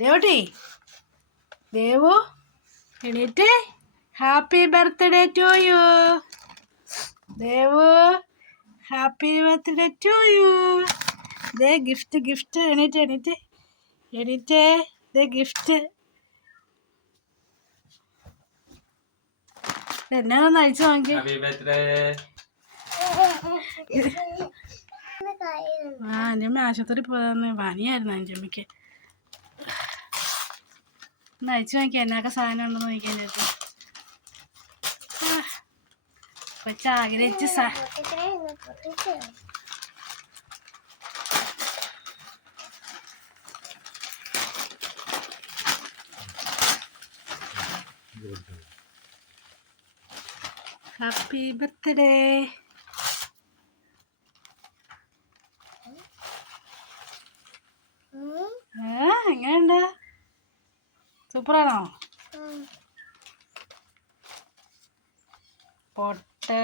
ദേവട്ടി? ദേവു? എണീറ്റ്. Happy birthday to you Devu happy birthday to you they gift gift എണീറ്റ് എണീറ്റ്. എണീറ്റ്. ദേ ഗിഫ്റ്റ് എന്നെ ഒന്ന് അയച്ചു നോക്കി ആ അഞ്ചമ്മ ആശുപത്രി പോയതാന്ന് പനിയായിരുന്നു അഞ്ചമ്മയ്ക്ക് ഒന്ന് അയച്ചു നോക്കിയാ എന്നൊക്കെ സാധനം ഉണ്ടെന്ന് നോക്കിയാൽ ചേച്ചി കൊച്ചു ആഗ്രഹിച്ച സാ ഹാപ്പി ബർത്ത്ഡേ ഏ എങ്ങനെയുണ്ട് സൂപ്പറാണോ? പൊട്ട്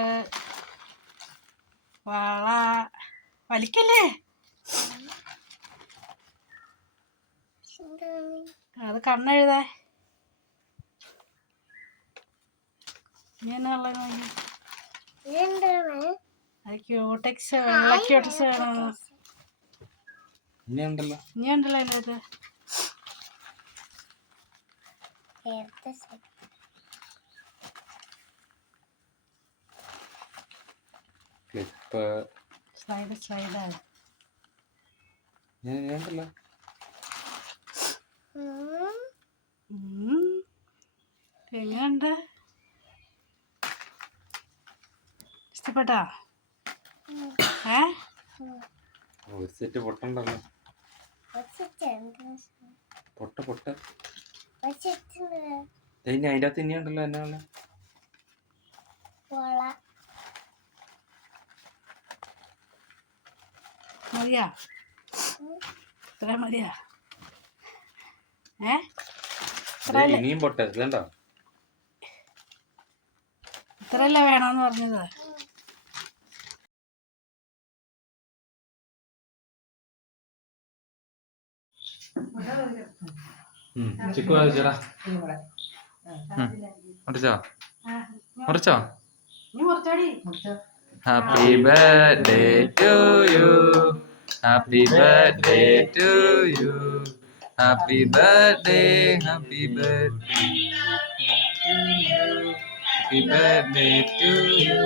വള വലിക്കല്ലേ? അത് കണ്ണെഴുതേ ഇങ്ങനെയുള്ള എന്നാ ഉള്ളത് നോക്കി അത് ക്യൂടെക്സ് വെള്ള ക്യൂടെക്സ് വേണമെന്ന് ഇനി ഉണ്ടല്ലോ ഇനി this അതിനകത്ത് ക്ലിപ്പ് സ്ലൈഡ് slide. ഞാൻ ഉണ്ടല്ലോ എങ്ങനെയുണ്ട് ഇഷ്ടപ്പെട്ടാ ഏ ഒരു സെറ്റ് പൊട്ടണ്ടല്ലോ പൊട്ട പൊട്ട ഇനി അതിന്റെ അകത്ത് ഇനി ഉണ്ടല്ലോ എന്നാ ഉള്ള? മതിയാ? ഇത്ര മതിയാ? ഏ? ഇനിയും പൊട്ട ഇതുണ്ടോ ഇത്രയല്ലേ വേണമെന്ന് പറഞ്ഞത്? ചിക്കു വായിച്ചടാ മുറിച്ചോ? മുറിച്ചോ? നീ മുറിച്ചോടി. Happy birthday to you happy birthday to you happy birthday happy birthday happy birthday to you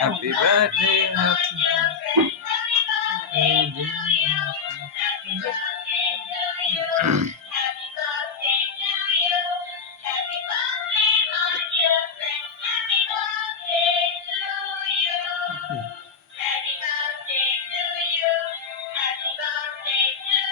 happy birthday happy